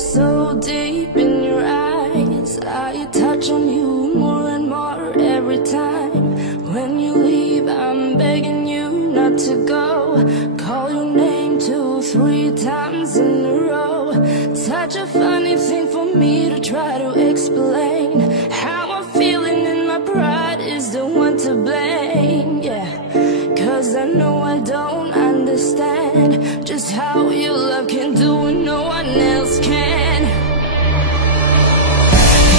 so deep in your eyes. I touch on you more and more every time. When you leave, I'm begging you not to go. Call your name 2, 3 times in a row. Such a funny thing for me to try to explain. How I'm feeling and my pride is the one to blame. Yeah, 'cause I know I don't understand just how your love can do what no one else can.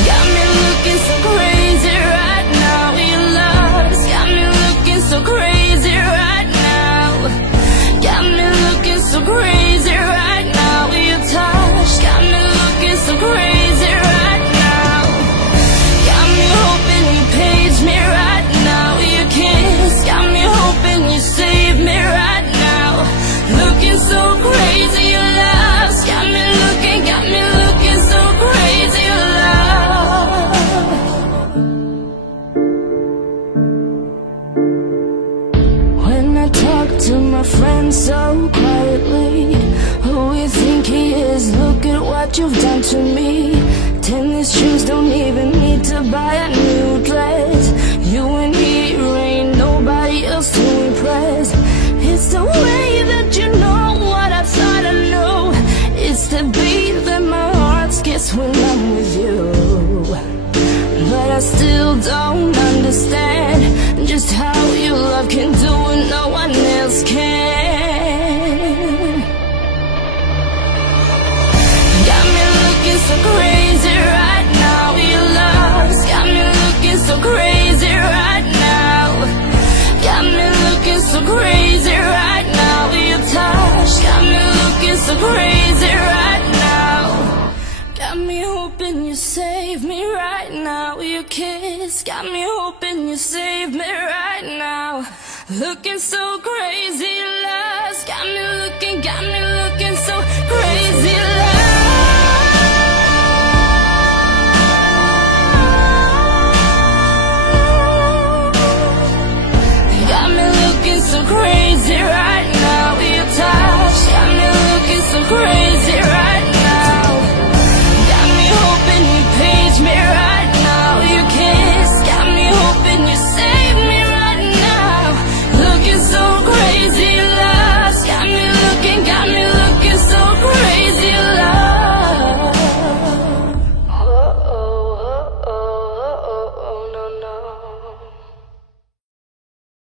Got me looking so crazy right now. Your love's got me looking so crazy right now. Got me looking so crazy right now. Your touch got me looking so crazy right now. Got me hoping you page me right now. Your kiss got me hoping you save me right now. Looking so crazy, your love's got me looking so crazy, your love. When I talk to my friends so quietly, who you think he is? Look at what you've done to me. Tennis shoes, don't even need to buy a new dress. You and me, ain't nobody else to impress. It's the way that you know what I thought I knew. It's the beat that my heart skips when I'm with you. But I still don't understand just how your love can do what no one else can. Got me looking so crazy right now. Your love's got me looking so crazy right now. Got me looking so crazy right now. Your touch got me looking so crazy right now. Got me hoping you save me right now. Your kiss got me hoping you save me right now. Looking so crazy, your love's got me